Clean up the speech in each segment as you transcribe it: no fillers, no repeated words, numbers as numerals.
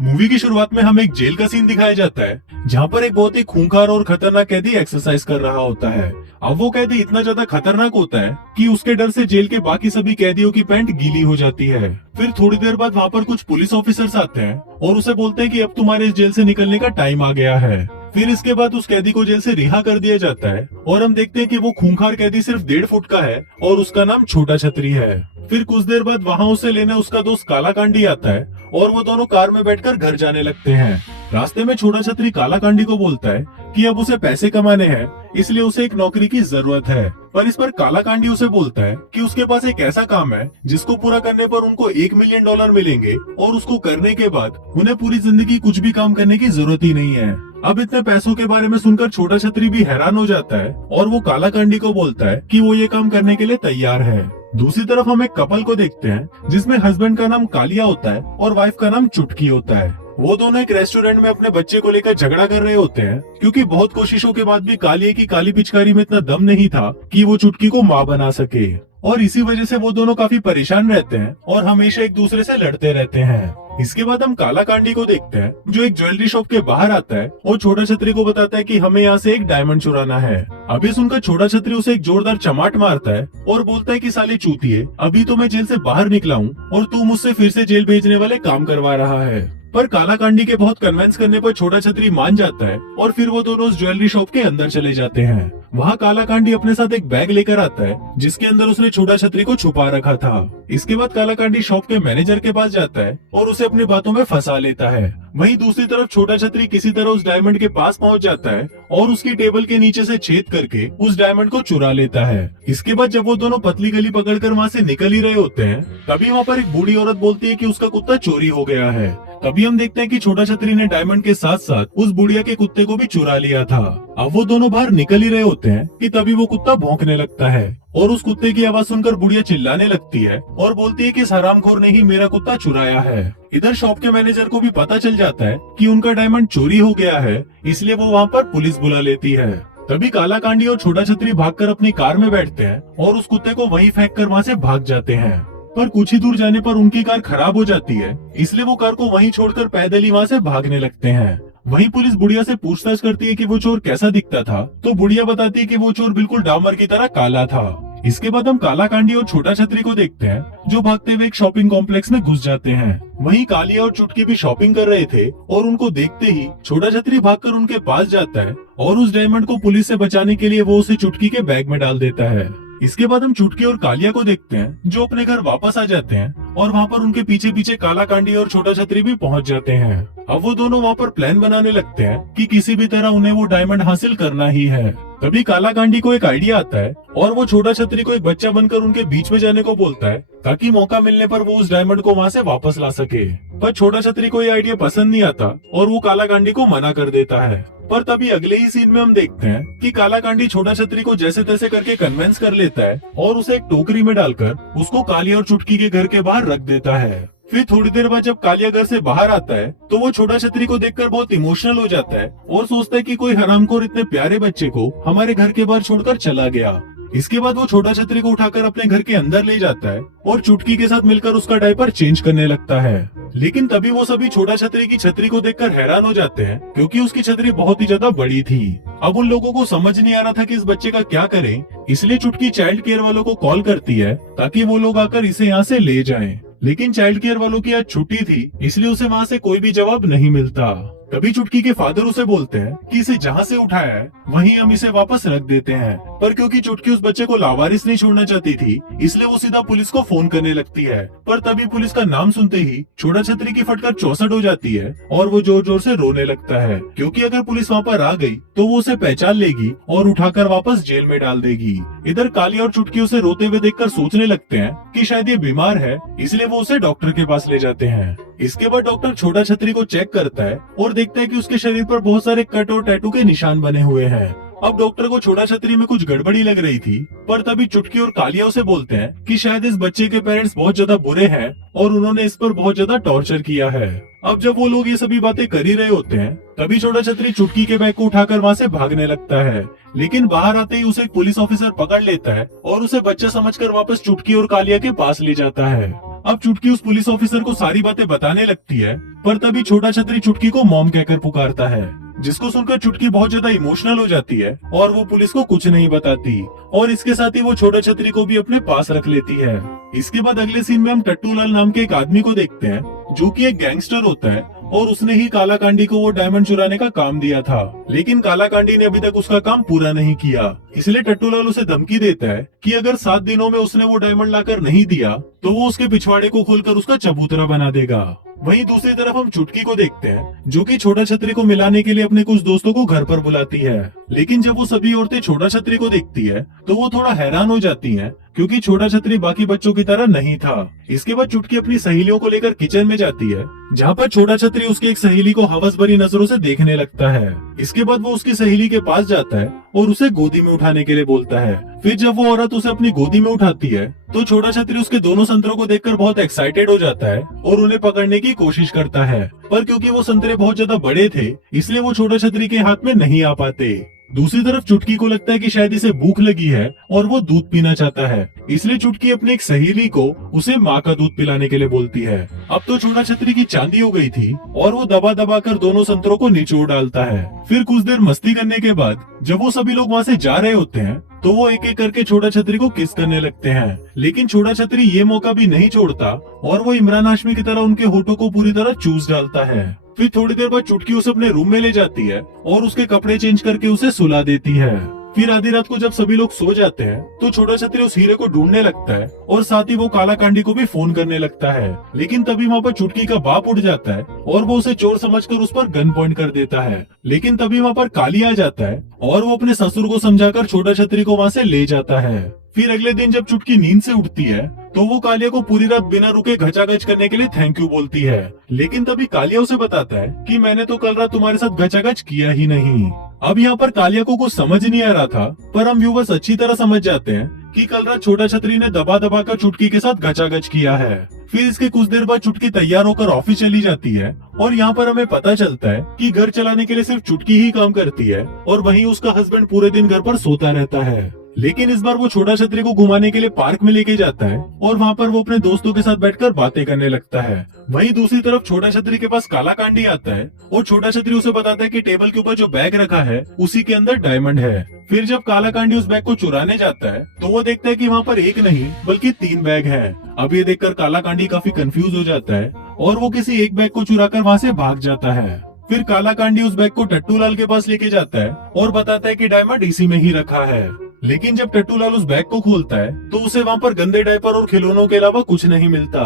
Movie की शुरुआत में हमें एक जेल का सीन दिखाया जाता है, जहाँ पर एक बहुत ही खूंखार और खतरनाक कैदी एक्सरसाइज कर रहा होता है। अब वो कैदी इतना ज्यादा खतरनाक होता है कि उसके डर से जेल के बाकी सभी कैदियों की पैंट गीली हो जाती है। फिर थोड़ी देर बाद वहाँ पर कुछ पुलिस ऑफिसर्स आते हैं और उसे बोलते हैं कि अब तुम्हारे इस जेल से निकलने का टाइम आ गया है। फिर इसके बाद उस कैदी को जेल से रिहा कर दिया जाता है और हम देखते हैं कि वो खूंखार कैदी सिर्फ 1.5 फुट का है और उसका नाम छोटा छतरी है। फिर कुछ देर बाद वहाँ उसे लेने उसका दोस्त काला कांडी आता है और वो दोनों कार में बैठकर घर जाने लगते हैं। रास्ते में छोटा छतरी काला कांडी को बोलता है कि अब उसे पैसे कमाने हैं, इसलिए उसे एक नौकरी की जरूरत है। पर इस पर काला कांडी उसे बोलता है कि उसके पास एक ऐसा काम है जिसको पूरा करने पर उनको $1 मिलियन मिलेंगे और उसको करने के बाद उन्हें पूरी जिंदगी कुछ भी काम करने की जरूरत ही नहीं है। अब इतने पैसों के बारे में सुनकर छोटा छतरी भी हैरान हो जाता है और वो काला कांडी को बोलता है कि वो ये काम करने के लिए तैयार है। दूसरी तरफ हम एक कपल को देखते हैं जिसमें हस्बैंड का नाम कालिया होता है और वाइफ का नाम चुटकी होता है। वो दोनों एक रेस्टोरेंट में अपने बच्चे को लेकर झगड़ा कर रहे होते हैं, क्योंकि बहुत कोशिशों के बाद भी कालिया की काली पिचकारी में इतना दम नहीं था कि वो चुटकी को माँ बना सके। और इसी वजह से वो दोनों काफी परेशान रहते हैं और हमेशा एक दूसरे से लड़ते रहते हैं। इसके बाद हम काला कांडी को देखते हैं जो एक ज्वेलरी शॉप के बाहर आता है और छोटा छतरी को बताता है कि हमें यहाँ से एक डायमंड चुराना है। अभी सुनकर छोटा छतरी उसे एक जोरदार चमाट मारता है और बोलता है कि साले चूतिए, अभी तो मैं जेल से बाहर निकला हूँ और तू मुझसे फिर से जेल भेजने वाले काम करवा रहा है। पर काला कांडी के बहुत कन्विंस करने पर छोटा छतरी मान जाता है और फिर वो दोनों उस ज्वेलरी शॉप के अंदर चले जाते हैं। वहाँ काला कांडी अपने साथ एक बैग लेकर आता है जिसके अंदर उसने छोटा छतरी को छुपा रखा था। इसके बाद काला कांडी शॉप के मैनेजर के पास जाता है और उसे अपनी बातों में फंसा लेता है। वहीं दूसरी तरफ छोटा छतरी किसी तरह उस डायमंड के पास पहुंच जाता है और उसकी टेबल के नीचे से छेद करके उस डायमंड को चुरा लेता है। इसके बाद जब वो दोनों पतली गली पकड़कर वहाँ से निकल ही रहे होते हैं, तभी वहाँ पर एक बूढ़ी औरत बोलती है कि उसका कुत्ता चोरी हो गया है। तभी हम देखते हैं कि छोटा छतरी ने डायमंड के साथ साथ उस बुढ़िया के कुत्ते को भी चुरा लिया था। अब वो दोनों बाहर निकल ही रहे होते हैं कि तभी वो कुत्ता भौंकने लगता है और उस कुत्ते की आवाज सुनकर बुढ़िया चिल्लाने लगती है और बोलती है कि इस हरामखोर ने ही मेरा कुत्ता चुराया है। इधर शॉप के मैनेजर को भी पता चल जाता है कि उनका डायमंड चोरी हो गया है, इसलिए वो वहाँ पर पुलिस बुला लेती है। तभी काला कांडी और छोटा छतरी भागकर अपनी कार में बैठते हैं और उस कुत्ते को वहीं फेंक कर वहाँ से भाग जाते हैं। पर कुछ ही दूर जाने पर उनकी कार खराब हो जाती है, इसलिए वो कार को वहीं छोड़कर पैदल ही वहाँ से भागने लगते हैं। वहीं पुलिस बुढ़िया से पूछताछ करती है कि वो चोर कैसा दिखता था, तो बुढ़िया बताती है कि वो चोर बिल्कुल डामर की तरह काला था। इसके बाद हम काला कांडी और छोटा छतरी को देखते हैं जो भागते हुए एक शॉपिंग कॉम्प्लेक्स में घुस जाते हैं। वहीं कालिया और चुटकी भी शॉपिंग कर रहे थे और उनको देखते ही छोटा छतरी भागकर उनके पास जाता है और उस डायमंड को पुलिस से बचाने के लिए वो उसे चुटकी के बैग में डाल देता है। इसके बाद हम चुटकी और कालिया को देखते हैं जो अपने घर वापस आ जाते हैं और वहाँ पर उनके पीछे पीछे काला कांडी और छोटा छतरी भी पहुँच जाते हैं। अब वो दोनों वहाँ पर प्लान बनाने लगते हैं कि किसी भी तरह उन्हें वो डायमंड हासिल करना ही है। तभी काला कांडी को एक आइडिया आता है और वो छोटा छतरी को एक बच्चा बनकर उनके बीच में जाने को बोलता है ताकि मौका मिलने पर वो उस डायमंड को वहाँ से वापस ला सके। पर छोटा छतरी को ये आइडिया पसंद नहीं आता और वो काला कांडी को मना कर देता है। पर तभी अगले ही सीन में हम देखते हैं कि काला कांडी छोटा छतरी को जैसे तैसे करके कन्विंस कर लेता है और उसे एक टोकरी में डालकर उसको कालिया और चुटकी के घर के बाहर रख देता है। फिर थोड़ी देर बाद जब कालिया घर से बाहर आता है तो वो छोटा छतरी को देखकर बहुत इमोशनल हो जाता है और सोचता है कि कोई हरामखोर इतने प्यारे बच्चे को हमारे घर के बाहर छोड़कर चला गया। इसके बाद वो छोटा छतरी को उठाकर अपने घर के अंदर ले जाता है और चुटकी के साथ मिलकर उसका डायपर चेंज करने लगता है। लेकिन तभी वो सभी छोटा छतरी की छतरी को देखकर हैरान हो जाते हैं, क्योंकि उसकी छतरी बहुत ही ज्यादा बड़ी थी। अब उन लोगों को समझ नहीं आ रहा था कि इस बच्चे का क्या करें, इसलिए चुटकी चाइल्ड केयर वालों को कॉल करती है ताकि वो लोग आकर इसे यहाँ से ले जाएं। लेकिन चाइल्ड केयर वालों की आज छुट्टी थी, इसलिए उसे वहाँ से कोई भी जवाब नहीं मिलता। तभी चुटकी के फादर उसे बोलते हैं कि इसे जहाँ से उठाया है वहीं हम इसे वापस रख देते हैं। पर क्योंकि चुटकी उस बच्चे को लावारिस नहीं छोड़ना चाहती थी, इसलिए वो सीधा पुलिस को फोन करने लगती है। पर तभी पुलिस का नाम सुनते ही छोटा छतरी की फटकर 64 हो जाती है और वो जोर जोर से रोने लगता है, क्योंकि अगर पुलिस वहाँ पर आ गई तो वो उसे पहचान लेगी और उठाकर वापस जेल में डाल देगी। इधर काली और चुटकी उसे रोते हुए देखकर सोचने लगते हैं कि शायद ये बीमार है, इसलिए वो उसे डॉक्टर के पास ले जाते हैं। इसके बाद डॉक्टर छोटा छतरी को चेक करता है और देखता है कि उसके शरीर पर बहुत सारे कट और टैटू के निशान बने हुए हैं अब डॉक्टर को छोटा छतरी में कुछ गड़बड़ी लग रही थी, पर तभी चुटकी और कालिया उसे बोलते हैं कि शायद इस बच्चे के पेरेंट्स बहुत ज्यादा बुरे हैं और उन्होंने इस पर बहुत ज्यादा टॉर्चर किया है। अब जब वो लोग ये सभी बातें कर ही रहे होते हैं, तभी छोटा छतरी चुटकी के बैग को उठाकर वहाँ से भागने लगता है। लेकिन बाहर आते ही उसे एक पुलिस ऑफिसर पकड़ लेता है और उसे बच्चा समझकर वापस चुटकी और कालिया के पास ले जाता है। अब चुटकी उस पुलिस ऑफिसर को सारी बातें बताने लगती है, पर तभी छोटा छतरी चुटकी को मॉम कहकर पुकारता है, जिसको सुनकर चुटकी बहुत ज्यादा इमोशनल हो जाती है और वो पुलिस को कुछ नहीं बताती और इसके साथ ही वो छोटा छतरी को भी अपने पास रख लेती है। इसके बाद अगले सीन में हम टट्टू लाल नाम के एक आदमी को देखते हैं, जो कि एक गैंगस्टर होता है और उसने ही कालाकांडी को वो डायमंड चुराने का काम दिया था। लेकिन कालाकांडी ने अभी तक उसका काम पूरा नहीं किया, इसलिए टट्टूलाल उसे धमकी देता है कि अगर 7 दिनों में उसने वो डायमंड लाकर नहीं दिया तो वो उसके पिछवाड़े को खोलकर उसका चबूतरा बना देगा। वहीं दूसरी तरफ हम चुटकी को देखते हैं, जो कि छोटा छतरी को मिलाने के लिए अपने कुछ दोस्तों को घर पर बुलाती है। लेकिन जब वो सभी औरतें छोटा छतरी को देखती है तो वो थोड़ा हैरान हो जाती हैं, क्योंकि छोटा छतरी बाकी बच्चों की तरह नहीं था। इसके बाद चुटकी अपनी सहेलियों को लेकर किचन में जाती है, जहाँ पर छोटा छतरी उसकी एक सहेली को हवस भरी नजरों से देखने लगता है। इसके बाद वो उसकी सहेली के पास जाता है और उसे गोदी में उठाने के लिए बोलता है। फिर जब वो औरत उसे अपनी गोदी में उठाती है तो छोटा छतरी उसके दोनों संतरों को देखकर बहुत एक्साइटेड हो जाता है और उन्हें पकड़ने की कोशिश करता है, पर क्योंकि वो संतरे बहुत ज्यादा बड़े थे इसलिए वो छोटा छतरी के हाथ में नहीं आ पाते। दूसरी तरफ चुटकी को लगता है कि शायद इसे भूख लगी है और वो दूध पीना चाहता है, इसलिए चुटकी अपनी एक सहेली को उसे माँ का दूध पिलाने के लिए बोलती है। अब तो छोटा छतरी की चांदी हो गई थी और वो दबा दबा कर दोनों संतरों को निचोड़ डालता है। फिर कुछ देर मस्ती करने के बाद जब वो सभी लोग वहाँ से जा रहे होते हैं तो वो एक एक करके छोटा छतरी को किस करने लगते हैं, लेकिन छोटा छतरी ये मौका भी नहीं छोड़ता और वो इमरान हाशमी की तरह उनके होठों को पूरी तरह चूस डालता है। फिर थोड़ी देर बाद चुटकी उसे अपने रूम में ले जाती है और उसके कपड़े चेंज करके उसे सुला देती है। फिर आधी रात को जब सभी लोग सो जाते हैं तो छोटा छतरी उस हीरे को ढूंढने लगता है और साथ ही वो कालाकांडी को भी फोन करने लगता है। लेकिन तभी वहाँ पर चुटकी का बाप उठ जाता है और वो उसे चोर समझकर उस पर गन पॉइंट कर देता है। लेकिन तभी वहाँ पर काली आ जाता है और वो अपने ससुर को समझाकर छोटा छतरी को वहाँ से ले जाता है। फिर अगले दिन जब चुटकी नींद से उठती है तो वो कालिया को पूरी रात बिना रुके घचाघच करने के लिए थैंक यू बोलती है। लेकिन तभी कालिया उसे बताता है कि मैंने तो कल रात तुम्हारे साथ घचाघच किया ही नहीं। अब यहाँ पर कालिया को कुछ समझ नहीं आ रहा था, पर हम व्यूवर्स अच्छी तरह समझ जाते हैं कि कल रात छोटा छतरी ने दबा दबा कर चुटकी के साथ घचाघच किया है। फिर इसके कुछ देर बाद चुटकी तैयार होकर ऑफिस चली जाती है और यहाँ पर हमें पता चलता है कि घर चलाने के लिए सिर्फ चुटकी ही काम करती है और वहीं उसका हस्बैंड पूरे दिन घर पर सोता रहता है। लेकिन इस बार वो छोटा छतरी को घुमाने के लिए पार्क में लेके जाता है और वहाँ पर वो अपने दोस्तों के साथ बैठकर बातें करने लगता है। वहीं दूसरी तरफ छोटा छतरी के पास कालाकांडी आता है और छोटा छतरी उसे बताता है कि टेबल के ऊपर जो बैग रखा है उसी के अंदर डायमंड है। फिर जब कालाकांडी उस बैग को चुराने जाता है तो वो देखता है कि वहाँ पर एक नहीं बल्कि 3 बैग हैं। अब ये देखकर कालाकांडी काफी कंफ्यूज हो जाता है और वो किसी एक बैग को चुराकर वहाँ से भाग जाता है। फिर कालाकांडी उस बैग को टट्टूलाल के पास लेके जाता है और बताता है कि डायमंड इसी में ही रखा है। लेकिन जब टट्टूलाल उस बैग को खोलता है तो उसे वहाँ पर गंदे डायपर और खिलौनों के अलावा कुछ नहीं मिलता।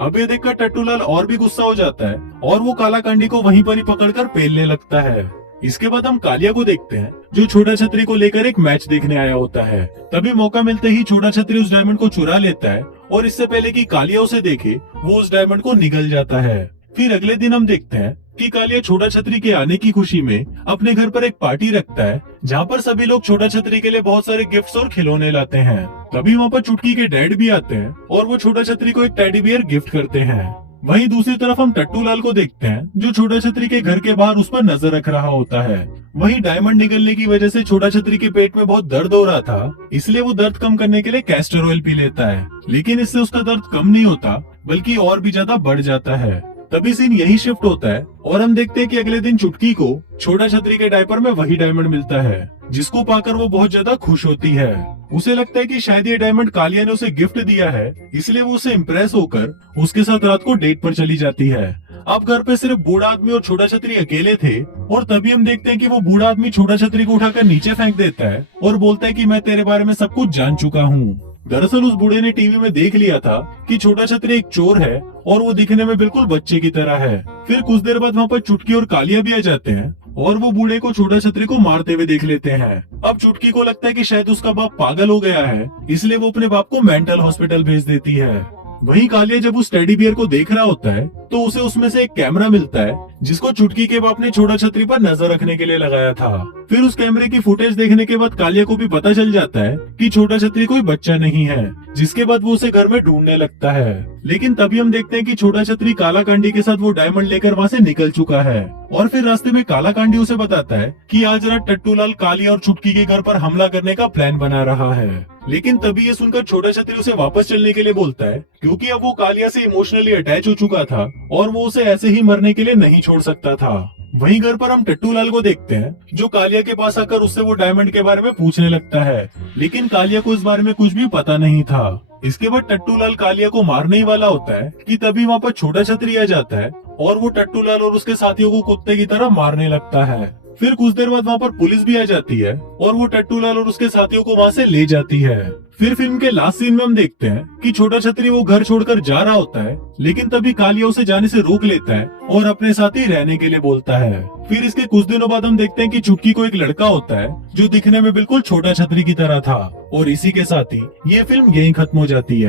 अब ये देखकर टट्टूलाल और भी गुस्सा हो जाता है और वो कालाकांडी को वहीं पर ही पकड़कर पेलने लगता है। इसके बाद हम कालिया को देखते हैं, जो छोटा छतरी को लेकर एक मैच देखने आया होता है। तभी मौका मिलते ही छोटा छतरी उस डायमंड को चुरा लेता है और इससे पहले कि कालिया उसे देखे वो उस डायमंड को निगल जाता है। फिर अगले दिन हम देखते हैं कि कालिया छोटा छतरी के आने की खुशी में अपने घर पर एक पार्टी रखता है, जहाँ पर सभी लोग छोटा छतरी के लिए बहुत सारे गिफ्ट्स और खिलौने लाते हैं। तभी वहाँ पर चुटकी के डैड भी आते हैं और वो छोटा छतरी को एक टेडी बियर गिफ्ट करते हैं। वहीं दूसरी तरफ हम टट्टूलाल को देखते हैं, जो छोटा छतरी के घर के बाहर उस पर नजर रख रहा होता है। वहीं डायमंड निकलने की वजह से छोटा छतरी के पेट में बहुत दर्द हो रहा था, इसलिए वो दर्द कम करने के लिए कैस्टर ऑयल पी लेता है। लेकिन इससे उसका दर्द कम नहीं होता बल्कि और भी ज्यादा बढ़ जाता है। तभी सीन यही शिफ्ट होता है और हम देखते हैं कि अगले दिन चुटकी को छोटा छतरी के डायपर में वही डायमंड मिलता है, जिसको पाकर वो बहुत ज्यादा खुश होती है। उसे लगता है कि शायद ये डायमंड कालिया ने उसे गिफ्ट दिया है, इसलिए वो उसे इम्प्रेस होकर उसके साथ रात को डेट पर चली जाती है। अब घर पे सिर्फ बूढ़ा आदमी और छोटा छतरी अकेले थे और तभी हम देखते हैं कि वो बूढ़ा आदमी छोटा छतरी को उठाकर नीचे फेंक देता है और बोलता है कि मैं तेरे बारे में सब कुछ जान चुका हूँ। दरअसल उस बूढ़े ने टीवी में देख लिया था कि छोटा छतरी एक चोर है और वो दिखने में बिल्कुल बच्चे की तरह है। फिर कुछ देर बाद वहाँ पर चुटकी और कालिया भी आ जाते हैं और वो बूढ़े को छोटा छतरी को मारते हुए देख लेते हैं। अब चुटकी को लगता है कि शायद उसका बाप पागल हो गया है, इसलिए वो अपने बाप को मेंटल हॉस्पिटल भेज देती है। वहीं कालिया जब उस टेडी बियर को देख रहा होता है तो उसे उसमें से एक कैमरा मिलता है जिसको चुटकी के बाप ने छोटा छतरी पर नजर रखने के लिए लगाया था। फिर उस कैमरे की फुटेज देखने के बाद कालिया को भी पता चल जाता है कि छोटा छतरी कोई बच्चा नहीं है, जिसके बाद वो उसे घर में ढूंढने लगता है। लेकिन तभी हम देखते हैं कि छोटा छतरी काला कांडी के साथ वो डायमंड लेकर वहाँ से निकल चुका है और फिर रास्ते में काला कांडी उसे बताता है कि आज रात टट्टूलाल कालिया और चुटकी के घर पर हमला करने का प्लान बना रहा है। लेकिन तभी ये सुनकर छोटा छतरी उसे वापस चलने के लिए बोलता है क्योंकि अब वो कालिया से इमोशनली अटैच हो चुका था और वो उसे ऐसे ही मरने के लिए नहीं छोड़ सकता था। वहीं घर पर हम टट्टूलाल को देखते हैं जो कालिया के पास आकर उससे वो डायमंड के बारे में पूछने लगता है, लेकिन कालिया को इस बारे में कुछ भी पता नहीं था। इसके बाद टट्टूलाल कालिया को मारने ही वाला होता है कि तभी वहाँ पर छोटा छतरी आ जाता है और वो टट्टूलाल और उसके साथियों को कुत्ते की तरह मारने लगता है। फिर कुछ देर बाद वहाँ पर पुलिस भी आ जाती है और वो टट्टूलाल और उसके साथियों को वहाँ से ले जाती है। फिर फिल्म के लास्ट सीन में हम देखते हैं कि छोटा छतरी वो घर छोड़कर जा रहा होता है, लेकिन तभी कालिया उसे जाने से रोक लेता है और अपने साथ ही रहने के लिए बोलता है। फिर इसके कुछ दिनों बाद हम देखते हैं कि चुटकी को एक लड़का होता है जो दिखने में बिल्कुल छोटा छतरी की तरह था और इसी के साथ ही ये फिल्म यहीं खत्म हो जाती है।